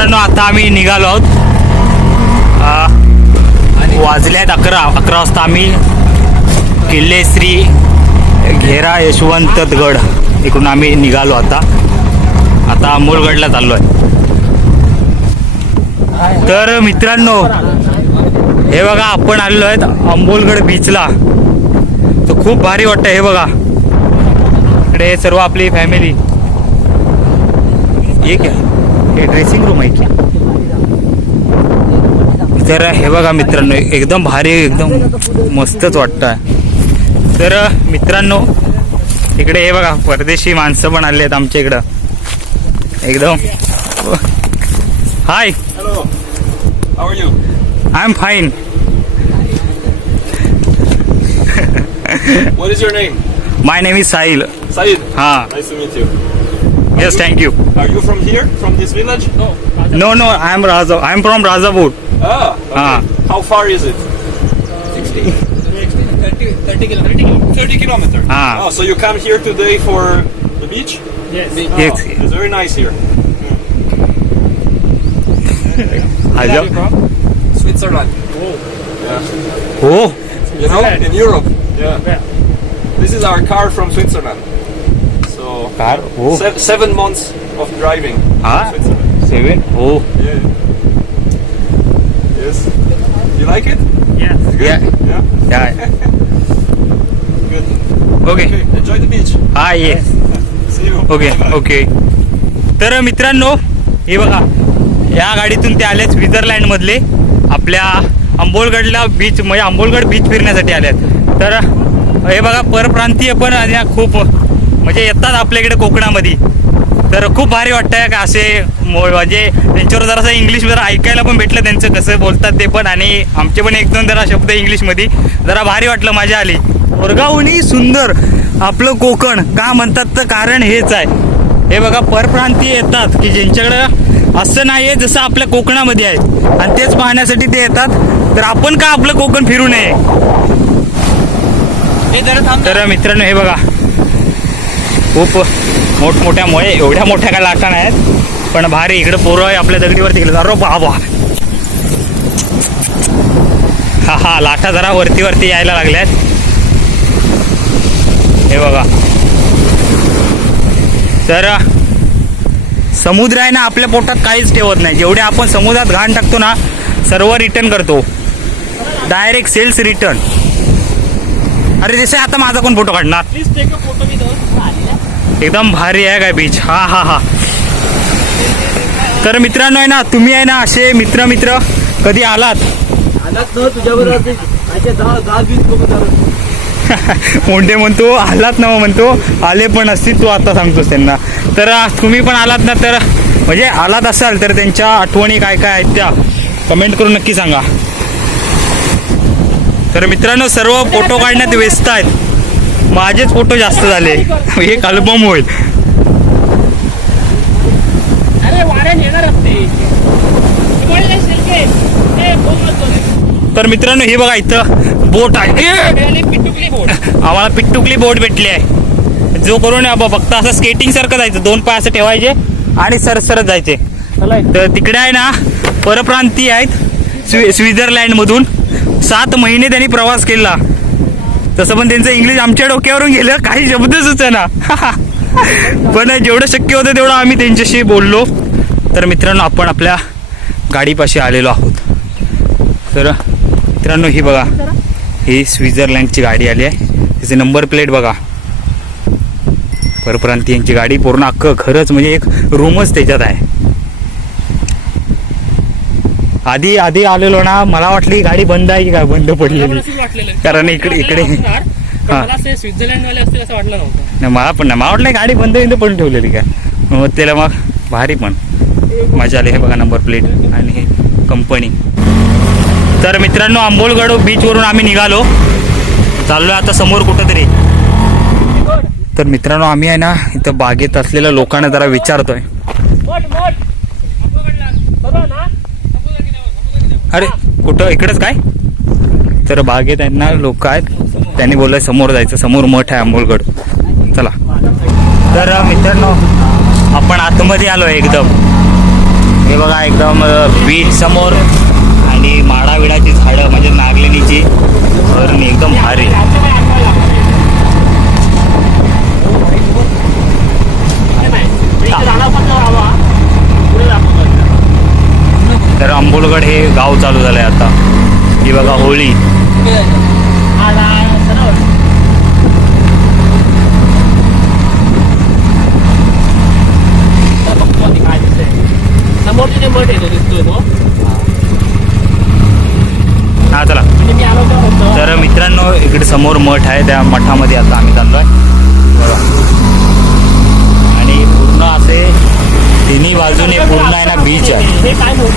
मित्रांनो आता आम्ही निघालो आहोत. वाजले आहेत अकरा अकरा वाजता आम्ही किल्ले श्री घेरा यशवंतगड इकडून आम्ही निघालो आता. आता अमोलगडला चाललो आहे तर मित्रांनो हे बघा आपण आलेलो आहेत अंबोलगड बीचला तर खूप भारी वाटतं हे बघा. इकडे सर्व आपली फॅमिली ठीक आहे. हे ड्रेसिंग रूम आहे तर हे बघा मित्रांनो एकदम भारी एकदम मस्तच वाटतं तर मित्रांनो इकडे हे बघा परदेशी माणसं पण आले आहेत आमच्या इकडं. एकदम. Hi? I am fine? My name is Sahil Said. हा Yes, you, thank you. Are you from here, from this village? No. No, no, I am Raza. I am from Razapur. Ah. Okay. Ah. How far is it? Uh, 60. 30, 30 kilometers. 30 kilometers. Ah. Oh, so you come here today for the beach? Yes. Oh, yes. It's very nice here. Where are you from? Switzerland. Oh. Yeah. Oh. You know, in Europe. Yeah. yeah. This is our car from Switzerland. Car हो se- seven months of driving. हा Switzerland. Seven हो Yeah. Yes. You like it? या Yeah. या Good. Okay Okay. Enjoy the beach. हा ये See you. Okay Bye-bye. Okay तर मित्रांनो हे बघा या गाडीतून ते आले स्वित्झर्लंड मधले आपल्या आंबोलगडला बीच म्हणजे आंबोलगड बीच फिरण्यासाठी आलेत तर हे बघा परप्रांतीय पण आणि खूप म्हणजे येतात आपल्याकडे कोकणामध्ये. तर खूप भारी वाटतंय का असे म्हणजे त्यांच्यावर जरासं इंग्लिश जरा ऐकायला पण भेटलं त्यांचं कसं बोलतात ते पण. आणि आमचे पण एक दोन जरा शब्द इंग्लिशमध्ये जरा भारी वाटलं मजा आली. वर्गाहुनी सुंदर आपलं कोकण का म्हणतात तर कारण हेच आहे. हे बघा परप्रांतीय येतात की ज्यांच्याकडं असं नाही आहे जसं आपल्या कोकणामध्ये आहे. आणि तेच पाहण्यासाठी ते येतात. तर आपण का आपलं कोकण फिरू नये? तर मित्रांनो हे बघा. खूप मोठमोठ्या मुळे एवढ्या मोठ्या काय लाटा नाही आहेत पण भारी इकडं पोरं आहे आपल्या दगडीवरती गेलं अरे बाबा. हा हा लाटा जरा वरती वरती यायला लागल्यात. हे बघा. तर समुद्र आहे ना आपल्या पोटात काहीच ठेवत नाही. जेवढे आपण समुद्रात घाण टाकतो ना सर्व रिटर्न करतो. डायरेक्ट सेल्स रिटर्न अरे जसे आता माझा कोण फोटो काढणार? एकदम भारी आहे काय बीच हा हा हा. तर मित्रांनो आहे ना तुम्ही आहे ना असे मित्र मित्र कधी आलात? मोठे म्हणतो आलात ना म्हणतो आले पण असतील तू आता सांगतोस त्यांना. तर तुम्ही पण आलात ना तर म्हणजे आलात असाल तर त्यांच्या आठवणी काय काय आहेत त्या कमेंट करून नक्की सांगा. तर मित्रांनो सर्व फोटो काढण्यात व्यस्त आहेत. माझेच फोटो जास्त झाले. एक अल्बम होईल. तर मित्रांनो हे बघा इथं बोट आहे. आम्हाला पिट्टुकली बोट भेटली आहे. जो करून अब फक्त असं स्केटिंग सारखं जायचं. दोन पाय असं ठेवायचे आणि सरसरत जायचे. तर तिकडे आहे ना परप्रांतीय आहेत. स्वी स्वित्झर्लंड मधून सात महिने त्यांनी प्रवास केला. तसं पण त्यांचं इंग्लिश आमच्या डोक्यावरून गेलं काही शब्द सुचना पण जेवढं शक्य होतं तेवढं आम्ही त्यांच्याशी बोललो. तर मित्रांनो आपण आपल्या गाडीपाशी आलेलो आहोत. तर मित्रांनो ही बघा ही स्वित्झर्लंडची गाडी आली आहे. तिचे नंबर प्लेट बघा. परप्रांतीयांची गाडी पूर्ण अख्खं खरंच म्हणजे एक रूमच त्याच्यात आहे. आधी आधी आलेलो ना मला वाटली गाडी बंद आहे की काय बंद पडलेली? कारण इकडे- इकडे- स्वित्झर्लंड वाले असतील असं वाटलं नव्हतं. नाही मला पण नाही. मला वाटलं गाडी बंद बिंद पडून ठेवलेली काय. मग त्याला मग भारी पण. मजा आली. हे बघा नंबर प्लेट आणि हे कंपनी तर मित्रांनो आंबोलगड बीचवरून आम्ही निघालो. चाललोय आता समोर कुठंतरी. तर मित्रांनो आम्ही आहे ना इथं बागेत असलेल्या लोकांना जरा विचारतोय. अरे कुठं? इकडंच काय? तर बागेत आहेत ना लोक आहेत. त्यांनी बोललं समोर जायचं. समोर मठ आहे आंबोलगड. चला. तर मित्रांनो आपण आतमध्ये आलोय एकदम. हे बघा एकदम बीच समोर आणि माडाविडाची झाडं म्हणजे नागलेणीची. एकदम भारी. आंबोलगड अंबोलगड हे गाव चालू झालंय आता. ही बघा होळी. हा चला. तर मित्रांनो इकडे समोर मठ आहे त्या मठामध्ये आता आम्ही चाललो आहे आणि पूर्ण असे तिन्ही बाजूने पूर्ण आहे ना बीच आहे. एकदम भारी वाटत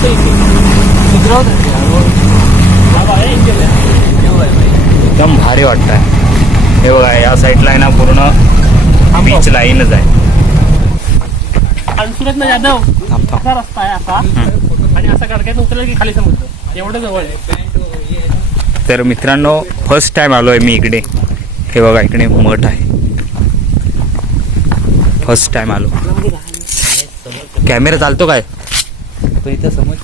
आहे. एकदम भारी वाटतंय. हे बघा या साईडला आहे ना पूर्ण बीच लाईनच आहे जाधव असा रस्ता आहे. असा आणि असा गडक्यात की खाली समुद्र एवढं जवळ आहे तर मित्रांनो फर्स्ट टाइम आलोय मी इकडे. हे बघा इकडे मठ आहे. फर्स्ट टाइम आलो. कॅमेरा चालतो काय? तो इथं समोर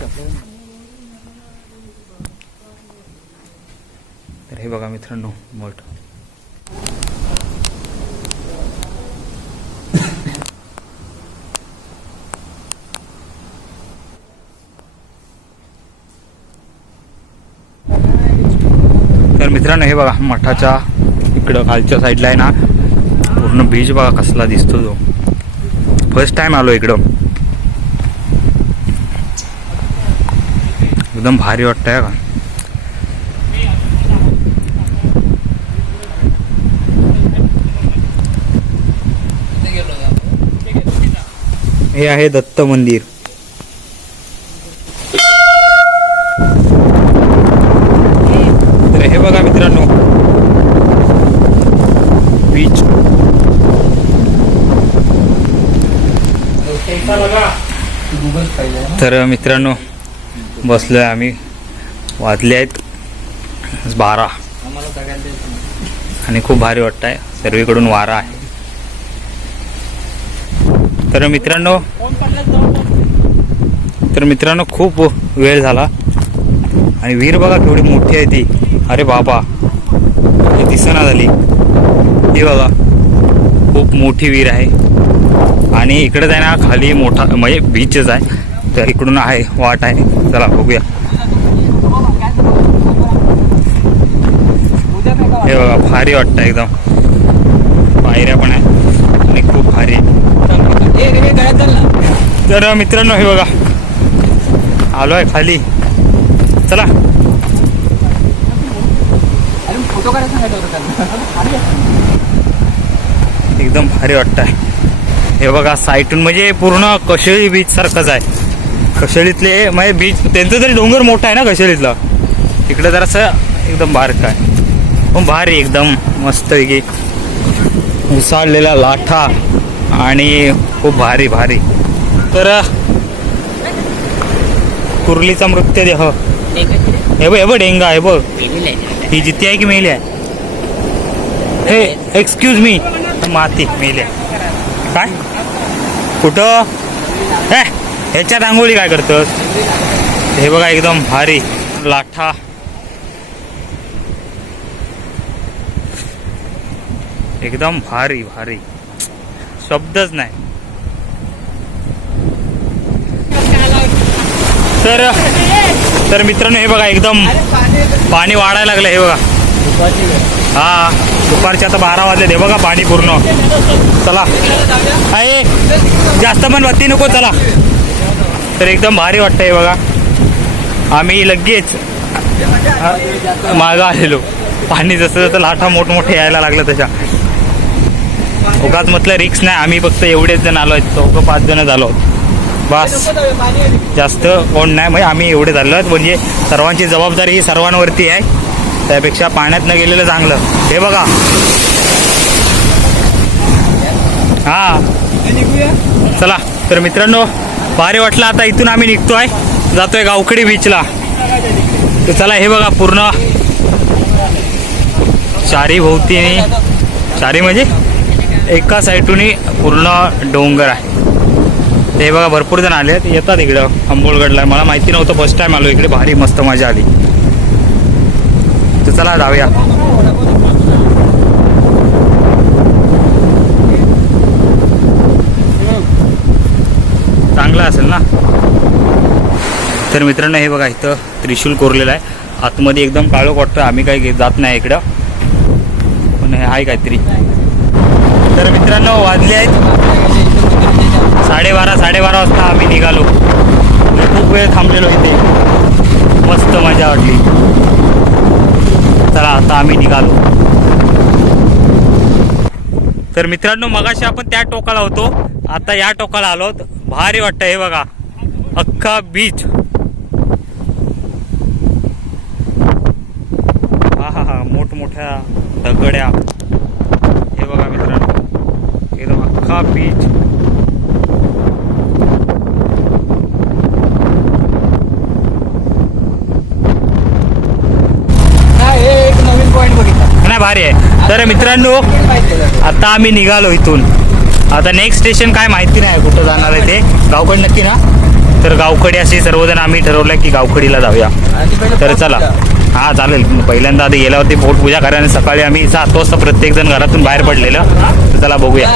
तर हे बघा मित्रांनो मठ. तर मित्रांनो हे बघा मठाच्या इकडं खालच्या साईडला आहे ना. पूर्ण बीच बघा कसला दिसतो तो. फर्स्ट टाइम आलो इकडं. एकदम भारी वाटतंय का हे आहे दत्त मंदिर. तर हे बघा मित्रांनो. बीच तर मित्रांनो बसलोय आम्ही. वाचले आहेत बारा. आणि खूप भारी वाटत आहे सर्वीकडून वारा आहे. तर मित्रांनो तर मित्रांनो खूप वेळ झाला. आणि विहीर बघा केवढी मोठी आहे ती. अरे बाबा हे दिसना झाली. ही बघा खूप मोठी विहीर आहे. आणि इकडे आहे ना खाली मोठा म्हणजे बीचच आहे. तर इकडून आहे वाट आहे. चला बघूया. हे बघा भारी वाटतं एकदम. पायऱ्या पण आहे आणि खूप भारी. तर मित्रांनो हे बघा. आलो आहे खाली. चला. एकदम भारी वाटत आहे हे बघा साईटून म्हणजे पूर्ण कशेळी बीच सारखंच आहे. कशेळीतले म्हणजे बीच त्यांचं तरी डोंगर मोठा आहे ना कशेळीतला? इकडं जरासं एकदम बारक आहे. पण भारी एकदम मस्तपैकी. उसाळलेला लाठा आणि खूप भारी भारी. तर कुर्लीचा मृत्यदेह हे बघ हे बघ डेंगा हे बघ. ही जिती आहे की मेली आहे? हे एक्सक्यूज मी माती मेली आहे. काय? कुठं? हे ह्याच्यात आंघोळी काय करतात हे बघा एकदम भारी. लाठा. एकदम भारी भारी. शब्दच नाही. तर तर मित्रांनो हे बघा एकदम पाणी वाढायला लागलं हे बघा. हा दुपारचे आता बारा वाजले हे बघा पाणी पूर्ण. चला. आहे जास्त पण वत्ती नको चला. तर एकदम भारी वाटतं बघा. आम्ही लगेच मागं आलेलो. पाणी जसं जसं लाठा मोठमोठे यायला लागलं तशा. उगाच म्हटलं रिक्स नाही आम्ही फक्त एवढेच जण आलो आहेत. चौघं पाच जण झालो बस. जास्त कोण नाही म्हणजे आम्ही एवढे झालो आहेत. म्हणजे सर्वांची जबाबदारी ही सर्वांवरती आहे. त्यापेक्षा पाण्यात न गेलेलं चांगलं. हे बघा. हा. चला तर मित्रांनो भारी वाटलं. आता इथून आम्ही निघतोय. जातोय गावखडी बीचला तर चला हे बघा पूर्ण. चारी भोवतीने चारी म्हणजे एका साईडून पूर्ण डोंगर आहे. हे बघा भरपूर जण आले आहेत येतात इकडं. अंबोलगडला. मला माहिती नव्हतं फर्स्ट टाइम आलो. इकडे भारी मस्त मजा आली. तर चला जाऊया. चांगला असेल ना? तर मित्रांनो हे बघा इथं त्रिशूल कोरलेलं आहे. आतमध्ये एकदम काळं वाटतं आम्ही काही जात नाही इकडं. पण हे आहे काहीतरी. तर मित्रांनो वाजले आहेत साडेबारा साडेबारा वाजता आम्ही निघालो. खूप वेळ थांबलेलो इथे. मस्त मजा वाटली. चला आता आम्ही निघालो. तर मित्रांनो मगाशी आपण त्या टोकाला होतो. आता या टोकाला आलो भारी वाटतं हे बघा. अख्खा बीच हा हा हा मोठमोठ्या दगड्या. हे बघा मित्रांनो. एकदम अख्खा बीच नाही हे एक नवीन पॉईंट बघितला. नाही भारी आहे. तर मित्रांनो आता आम्ही निघालो इथून. आता नेक्स्ट स्टेशन काय माहिती नाही कुठं जाणार आहे ते. गावकड नक्की ना? तर गावकडे असे सर्वजण आम्ही ठरवलं की गावकडीला जाऊया. तर चला. हा चालेल. पहिल्यांदा आधी गेल्यावरती पोटपूजा करा आणि सकाळी आम्ही सात वाजता प्रत्येक जण घरातून बाहेर पडलेलं. तर चला बघूया.